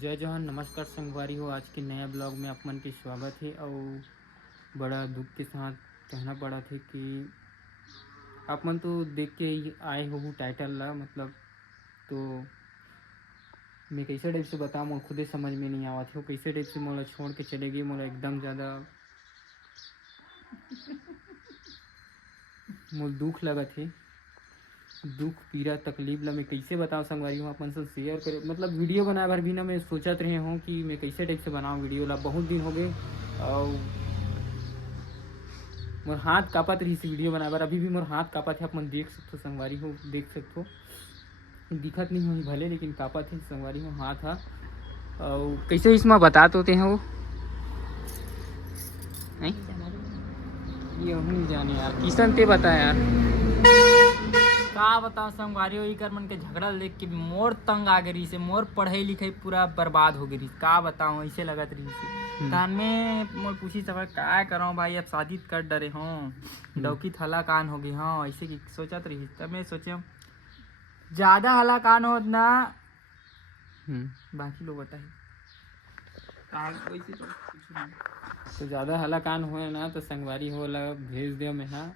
जय जवान नमस्कार संगवारी हो। आज के नया ब्लॉग में आप मन के स्वागत है। और बड़ा दुख के साथ कहना पड़ा था कि आप मन तो देख के ही आए हो टाइटल ला, मतलब तो मैं कैसे टाइप से बताऊँ, मोला खुदे समझ में नहीं आवत हो कैसे टाइप से मोला छोड़ के चले गए। मोला एकदम ज़्यादा मोला दुख लगत है। दुख पीड़ा तकलीफ ला मैं कैसे बताऊँ संगवारी हूँ, अपन से शेयर करे मतलब वीडियो बनाए भर भी ना मैं सोचत रहे हूँ कि मैं कैसे टाइप से बनाऊँ वीडियो ला। बहुत दिन हो गए और मोर हाथ कापत रही वीडियो बनाए बर। अभी भी मोर हाथ कापत है, आप मन देख सकते हो संगवारी हो, देख सकते हो दिखत नहीं हो भले लेकिन कापत है संगवारी हो हाथ हा। और कैसे इसमें बतात होते हैं वो ये नहीं जाने यार, किशन ते बता यार का बताओ संगवारी हो इकर मन के झगड़ा देख के मोर तंग आ गई से। मोर पढ़ाई लिखाई पूरा बर्बाद हो गई। का बताऊं ऐसे लगत रही से कान में मोर पूछी सब का करो भाई, अब शादी कर डरे हो डौकी थला कान हो गई। हाँ ऐसे की सोचत रही तब मैं सोचे ज्यादा हला कान हो ना। बाकी लोग बताए तो ज़्यादा हलाकान होए ना तो संगवारी हो ला भेज दियो मैं हाँ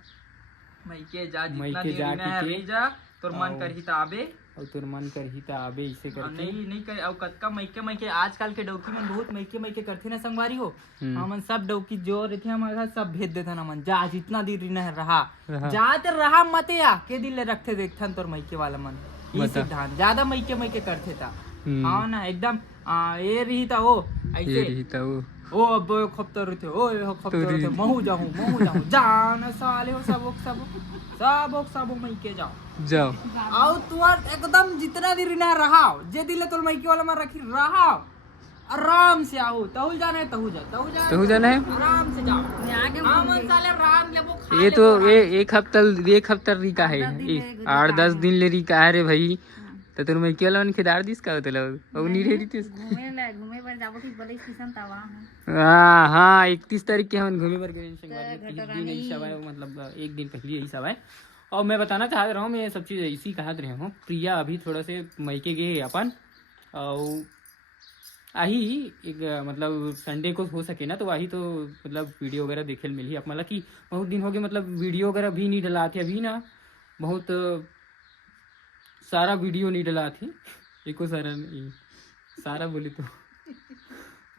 मैके जा जितना मैके दिन जा है के रही जा तोर मन करही त आबे और तोर मन करही त आबे इसे करके नहीं कर। और कतका मैके आजकल के डौकी मन बहुत मैके करथे ना संगवारी हो। हमन सब डौकी जो रहथे हमारे सब भेज देथन। हमन जा जितना दिन रहा जाते रहा मत या के दिन ले रखते देखथन तोर मैके वाला मन ये सिद्धांत ज्यादा मैके करथे ता। हाँ ना एकदम ये रही था वो ऐसे रही था वो ओ अब खप्तर रहते ओ खप्तर रहते महू जाऊं जान साले हो सब मैके जाओ और तुआर एकदम जितना दिन रहा जे दिले तोर मैके वाला में रखी रहा आराम से आओ तहु जाना है तहु जाना है आराम से जाओ। हाँ मन साले राम लेबो खा ये तो एक हफ्ता रिका है 8-10 दिन ले रिका है रे भाई। तो तुम मैं केला खिदार दिस का होतला और नहीं रही थी घूमे पर जाबो की बड़े स्टेशन तवा। हाँ 31 तारीख के हम घूमे पर गए दिन यही सब है, मतलब एक दिन पहले यही सब है। और मैं बताना चाह रहा हूँ मैं सब चीज़ इसी कहा रहे हूँ। प्रिया अभी थोड़ा से मैके गए अपन और आही एक मतलब संडे को हो सके ना तो वही तो मतलब वीडियो वगैरह देखे मिली आप मतलब कि बहुत दिन हो गए, मतलब वीडियो वगैरह भी नहीं डला थे अभी ना, बहुत सारा वीडियो नहीं डला थी एको सारा नहीं सारा बोले तो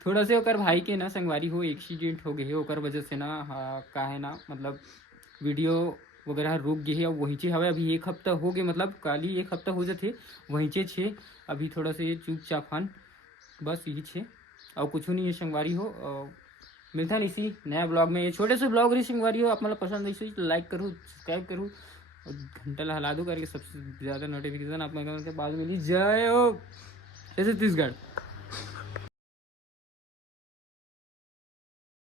थोड़ा से ओकर भाई के ना संगवारी हो एक्सीडेंट हो गए है ओकर वजह से ना। का है ना मतलब वीडियो वगैरह रुक गए है और वहीं से हवे अभी 1 हफ्ता हो गए, मतलब कल ही 1 हफ्ता हो जाते वहीं से अभी थोड़ा से चुपचाप हन बस यही छे और कुछ नहीं है संगवारी हो। मिलता है इसी नया ब्लॉग में, छोटे से ब्लॉग रही संगवारी हो। आप मतलब पसंद आई तो लाइक करूँ सब्सक्राइब करूँ और घंटा हला दो करके सबसे ज़्यादा नोटिफिकेशन आप मैं बाद में ली। जय हो छत्तीसगढ़।